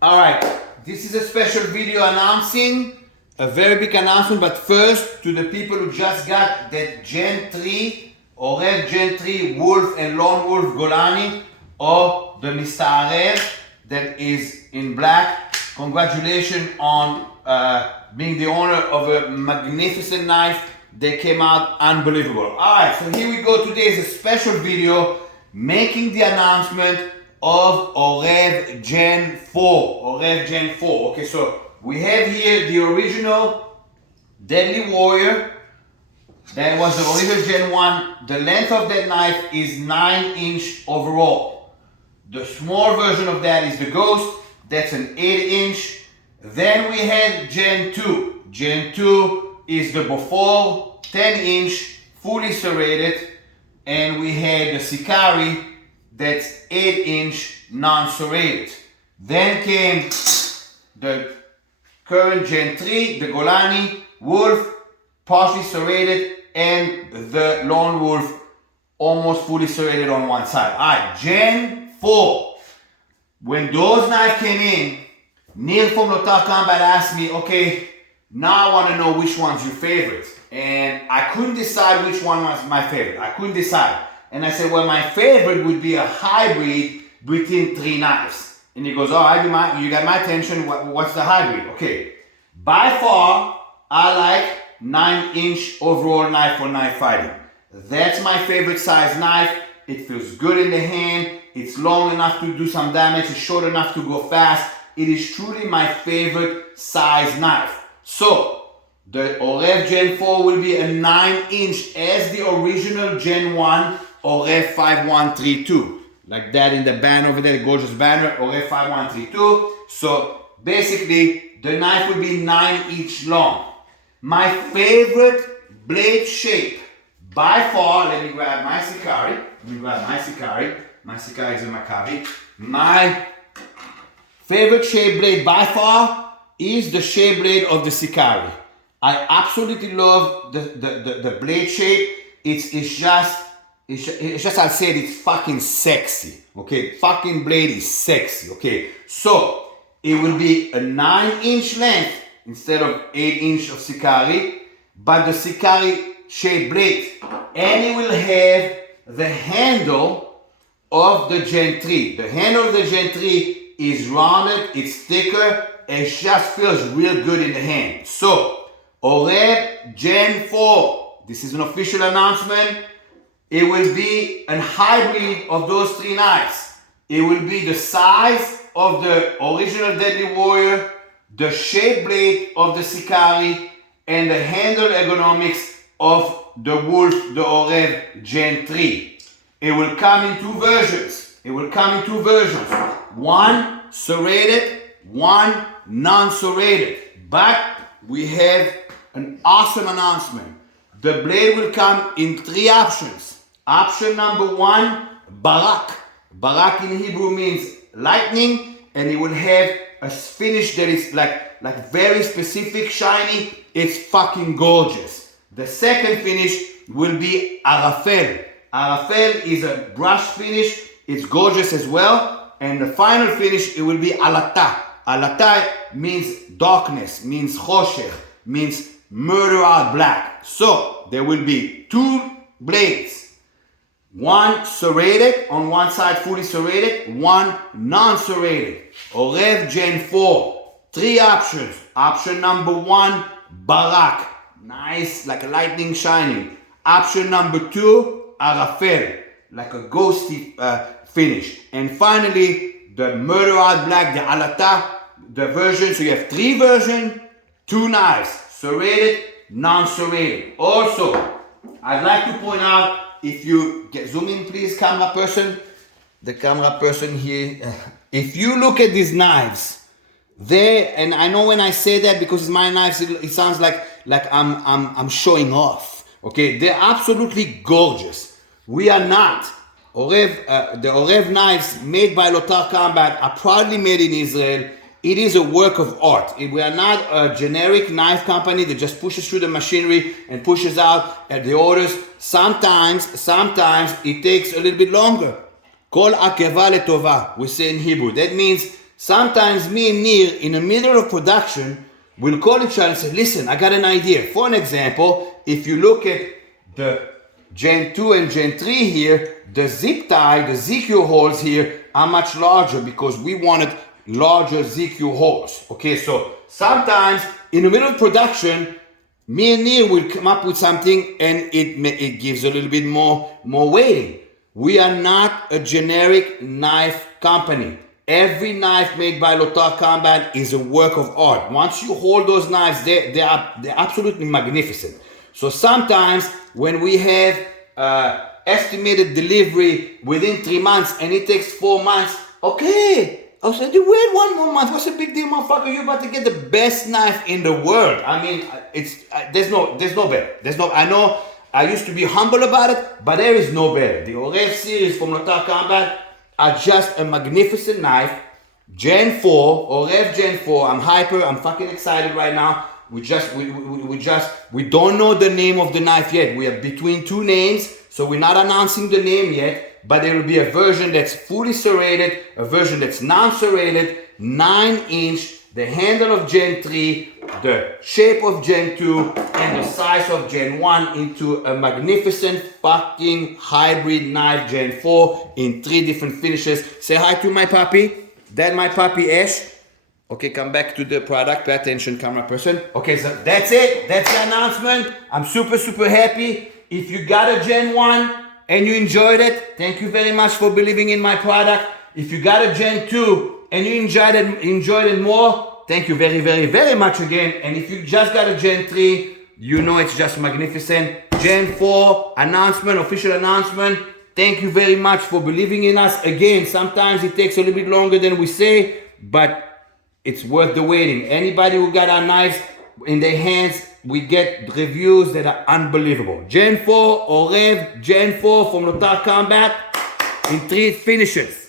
All right, this is a special video announcing a very big announcement, but first to the people who just got that Gen 3 or Gen 3 Wolf and Lone Wolf Golani or the Mr. OREV that is in black. Congratulations on being the owner of a magnificent knife. They came out unbelievable. All right, so here we go. Today is a special video making the announcement of OREV-Gen4. OREV-Gen4. Okay, so we have here the original Deadly Warrior. That was the original Gen 1. The length of that knife is 9-inch overall. The small version of that is the Ghost. That's an 8-inch. Then we had Gen 2. Gen 2 is the before 10-inch, fully serrated. And we had the Sicari, that's 8-inch non-serrated. Then came the current Gen 3, the Golani Wolf, partially serrated, and the Lone Wolf, almost fully serrated on one side. All right, Gen 4. When those knives came in, Neil from Lotar Combat asked me, okay, now I want to know which one's your favorite. And I couldn't decide which one was my favorite. I couldn't decide. And I said, well, my favorite would be a hybrid between three knives. And he goes, all right, you got my attention. What's the hybrid? Okay. By far, I like 9-inch overall knife for knife fighting. That's my favorite size knife. It feels good in the hand. It's long enough to do some damage. It's short enough to go fast. It is truly my favorite size knife. So, the OREV-Gen4 will be a 9-inch as the original Gen 1 OREV-5132. Like that in the banner over there, the gorgeous banner, OREV-5132. So, basically, the knife will be 9-inch long. My favorite blade shape, by far, let me grab my Sicari. My Sicari is a Maccabi. My favorite shape blade by far is the shape blade of the Sicari. I absolutely love the blade shape. It's just I'll say it, it's fucking sexy. Okay, fucking blade is sexy. Okay, so it will be a 9-inch length instead of 8-inch of Sicari, but the Sicari shape blade, and it will have the handle of the Gen 3. The handle of the Gen 3 is rounded, it's thicker, it just feels real good in the hand. So, OREV-Gen4, this is an official announcement. It will be a hybrid of those three knives. It will be the size of the original Deadly Warrior, the shape blade of the Sicari, and the handle ergonomics of the Wolf, the OREV-Gen3. It will come in two versions. One serrated, one non-serrated. But we have an awesome announcement. The blade will come in three options. Option number one, barak. Barak in Hebrew means lightning, and it will have a finish that is like very specific, shiny. It's fucking gorgeous. The second finish will be arafel. Arafel is a brush finish. It's gorgeous as well. And the final finish, it will be alata. Alata means darkness, means choshech, means murder out black. So there will be two blades. One serrated on one side, fully serrated, one non-serrated. OREV-Gen4, three options. Option number one, barak. Nice, like a lightning shining. Option number two, arafel, like a ghosty finish. And finally, the murder out black, the alata, the version. So you have three versions, two knives, serrated, non-serrated. Also, I'd like to point out, if you zoom in please, camera person, the camera person here. If you look at these knives, and I know when I say that because it's my knives, it sounds like I'm showing off. Okay, they're absolutely gorgeous. We are not. The OREV knives made by Lotar Combat are proudly made in Israel. It is a work of art. We are not a generic knife company that just pushes through the machinery and pushes out the orders. Sometimes it takes a little bit longer. Kol akeva letova, we say in Hebrew. That means Sometimes me and Nir, in the middle of production, will call each other and say, listen, I got an idea. For an example, if you look at the Gen 2 and Gen 3 here, the zip tie, the ZQ holes here are much larger because we wanted larger ZQ holes. Okay, so sometimes in the middle of production, me and Nir will come up with something and it gives a little bit more weighting. We are not a generic knife company. Every knife made by Lotar Combat is a work of art. Once you hold those knives, they're absolutely magnificent. So sometimes when we have estimated delivery within 3 months and it takes 4 months, okay, I said, you wait 1 more month. What's the big deal, motherfucker? You're about to get the best knife in the world. I mean, there's no better. I know I used to be humble about it, but there is no better. The OREV series from Lotar Combat are just a magnificent knife. Gen 4, OREV-Gen4. I'm hyper. I'm fucking excited right now. We don't know the name of the knife yet. We are between 2 names, so we're not announcing the name yet. But there will be a version that's fully serrated, a version that's non-serrated, 9-inch, the handle of Gen 3, the shape of Gen 2, and the size of Gen 1 into a magnificent fucking hybrid knife Gen 4 in 3 different finishes. Say hi to my puppy. That's my puppy Ash. Okay, come back to the product. Pay attention, camera person. Okay, so that's it. That's the announcement. I'm super happy. If you got a Gen 1, and you enjoyed it, thank you very much for believing in my product. If you got a Gen 2 and you enjoyed it more, thank you very much again. And if you just got a Gen 3, you know it's just magnificent. Gen 4 announcement, official announcement. Thank you very much for believing in us. Again, sometimes it takes a little bit longer than we say, but it's worth the waiting. Anybody who got our knives in their hands, we get reviews that are unbelievable. Gen 4, OREV, Gen 4 from Lotar Combat in 3 finishes.